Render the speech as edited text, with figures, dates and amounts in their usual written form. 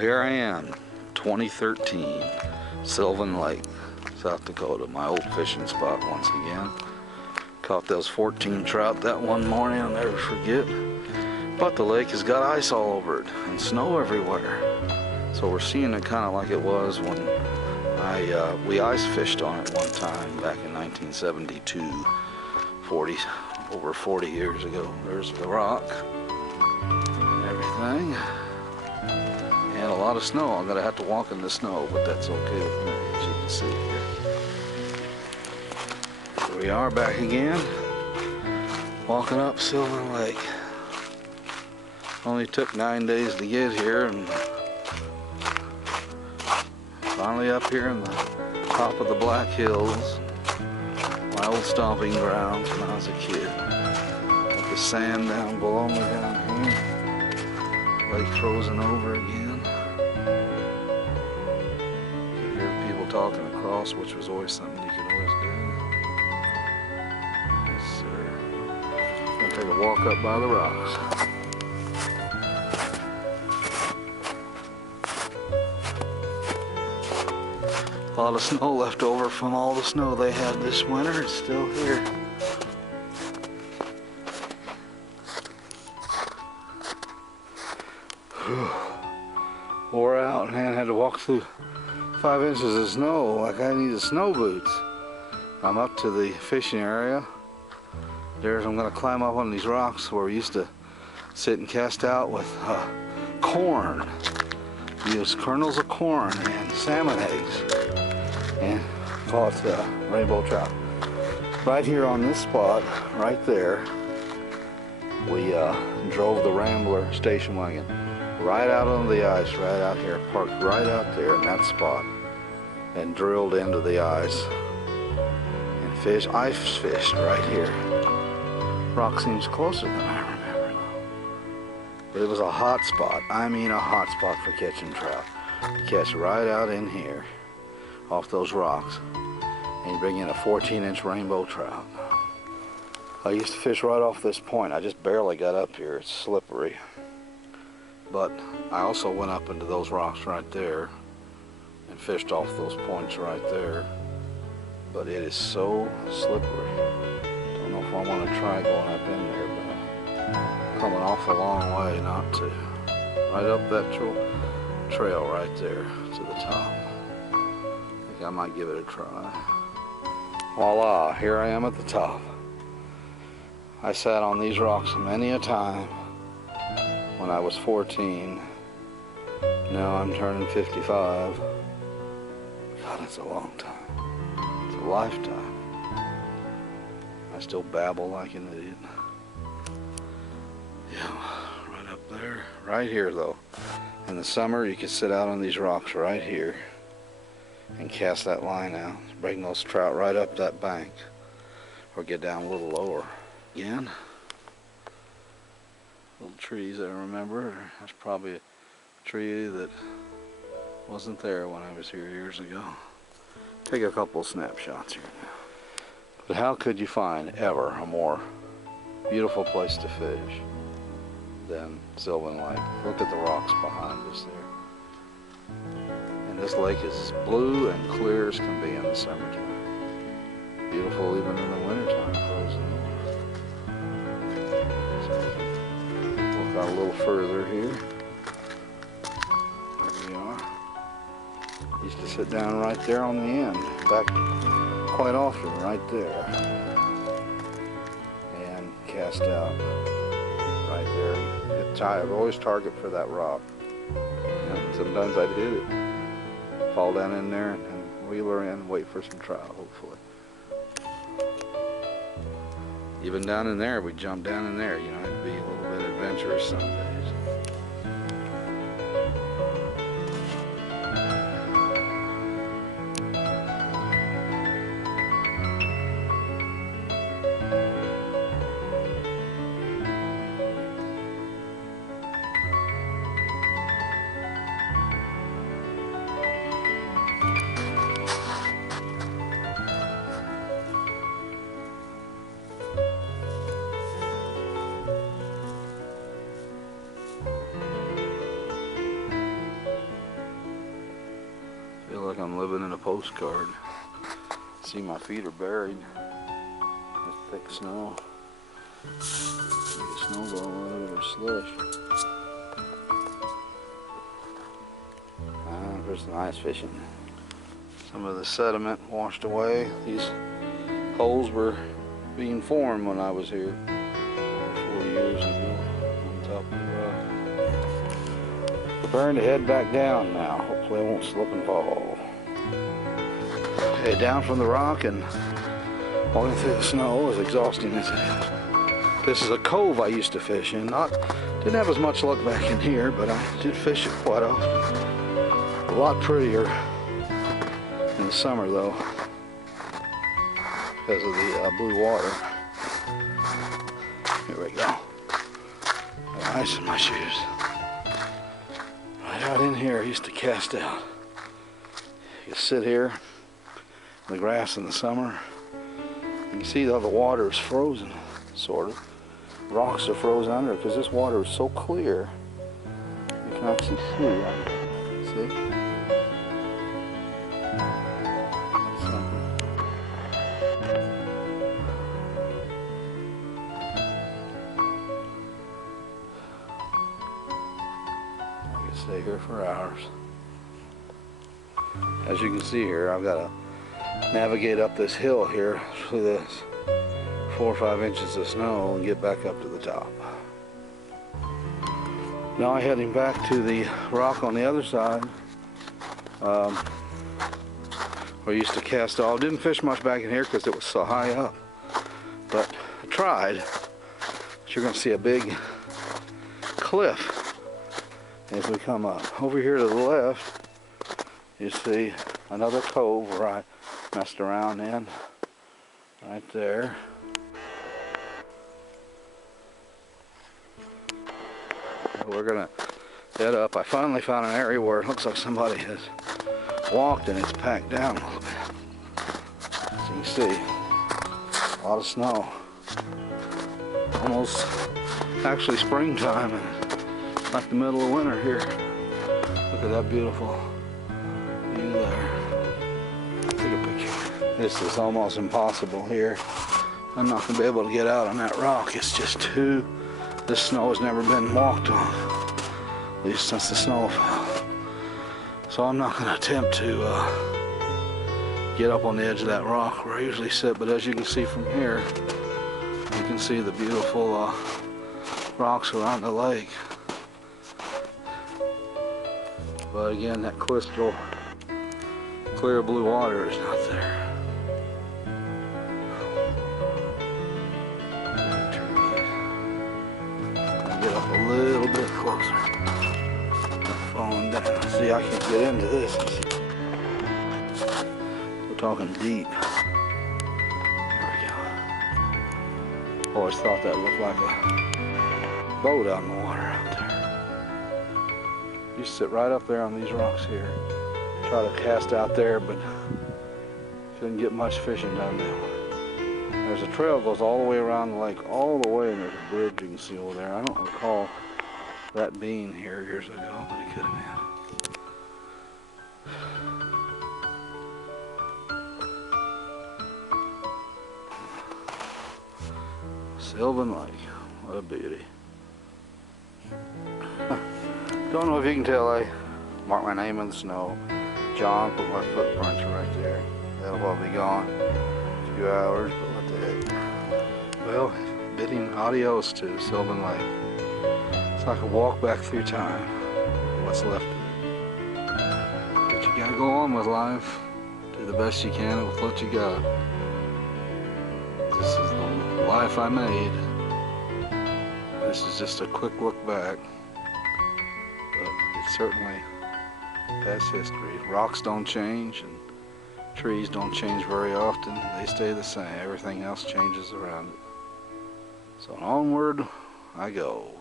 Here I am, 2013, Sylvan Lake, South Dakota, my old fishing spot once again. Caught those 14 trout that one morning, I'll never forget. But the lake has got ice all over it and snow everywhere. So we're seeing it kind of like it was when we ice fished on it one time back in 1972, over 40 years ago. There's the rock and everything. And a lot of snow. I'm gonna have to walk in the snow, but that's okay with me, as you can see here. Here we are back again, walking up Sylvan Lake. Only took 9 days to get here, and finally up here in the top of the Black Hills, my old stomping grounds when I was a kid. Got the sand down below me down here. Lake frozen over again. You could hear people talking across, which was always something you could always do. Yes, sir. I'm gonna take a walk up by the rocks. A lot of snow left over from all the snow they had this winter. It's still here. Wore out, man. Had to walk through 5 inches of snow like I needed snow boots. I'm up to the fishing area. I'm gonna climb up on these rocks where we used to sit and cast out with corn. We used kernels of corn and salmon eggs and caught rainbow trout. Right here on this spot, right there, we drove the Rambler station wagon right out on the ice, right out here, parked right out there in that spot, and drilled into the ice and ice fished right here. Rock seems closer than I remember though. But it was a hot spot. I mean a hot spot for catching trout. You catch right out in here off those rocks and you bring in a 14-inch rainbow trout. I used to fish right off this point. I just barely got up here. It's slippery. But I also went up into those rocks right there and fished off those points right there. But it is so slippery. Don't know if I want to try going up in there, but I'm coming off a long way not to. Right up that trail right there to the top. I think I might give it a try. Voila, here I am at the top. I sat on these rocks many a time when I was 14. Now I'm turning 55. God, that's a long time. It's a lifetime. I still babble like an idiot. Yeah, right up there. Right here though. In the summer you could sit out on these rocks right here and cast that line out. Bring those trout right up that bank. Or get down a little lower. Again. Little trees I remember. That's probably a tree that wasn't there when I was here years ago. Take a couple snapshots here now. But how could you find ever a more beautiful place to fish than Sylvan Lake? Look at the rocks behind us there. And this lake is as blue and clear as can be in the summertime. Beautiful even in the wintertime, frozen. Out a little further here. There we are. Used to sit down right there on the end, back quite often right there, and cast out right there. I always target for that rock. And sometimes I'd hit it, fall down in there and wheel her in and wait for some trout, hopefully. Even down in there, we jump down in there, you know, it'd be a little bit adventurous some days. postcard. See, my feet are buried. There's thick snow. See a snowball right over there, slush. There's some ice fishing. Some of the sediment washed away. These holes were being formed when I was here 4 years ago on top of the rock. Preparing to head back down now. Hopefully I won't slip and fall. Head down from the rock, and walking through the snow, as exhausting as it is. This is a cove I used to fish in. Didn't have as much luck back in here, but I did fish it quite often. A lot prettier in the summer though, because of the blue water. Here we go. Got ice in my shoes. Right out in here I used to cast out. You sit here in the grass in the summer. You can see how the water is frozen, sort of. Rocks are frozen under because this water is so clear. You can actually see. See? Stay here for hours. As you can see here, I've got to navigate up this hill here through this 4 or 5 inches of snow and get back up to the top. Now I'm heading back to the rock on the other side where I used to cast off. Didn't fish much back in here because it was so high up, but I tried. But you're going to see a big cliff as we come up. Over here to the left, you see another cove where I messed around in, right there. We're gonna head up. I finally found an area where it looks like somebody has walked and it's packed down a little bit. As you can see, a lot of snow. Almost actually springtime, and like the middle of winter here. Look at that beautiful view there. Take a picture. This is almost impossible here. I'm not going to be able to get out on that rock. It's just too... This snow has never been walked on, at least since the snow fell. So I'm not going to attempt to get up on the edge of that rock where I usually sit. But as you can see from here, you can see the beautiful rocks around the lake. But again, that crystal clear blue water is not there. Get up a little bit closer. Falling down. See, I can't get into this. We're talking deep. There we go. Always thought that looked like a boat out in the water out there. You sit right up there on these rocks here. Try to cast out there, but couldn't get much fishing down there. There's a trail that goes all the way around the lake, all the way, and there's a bridge you can see over there. I don't recall that being here years ago, but it could have been. Sylvan Lake, what a beauty. Don't know if you can tell, I marked my name in the snow. John put my footprints right there. They'll probably be gone in a few hours, but what the heck. Well, bidding adios to Sylvan Lake. It's like a walk back through time, what's left of it. But you gotta go on with life. Do the best you can with what you got. This is the life I made. This is just a quick look back. But it's certainly past history. Rocks don't change and trees don't change very often. They stay the same. Everything else changes around it. So onward I go.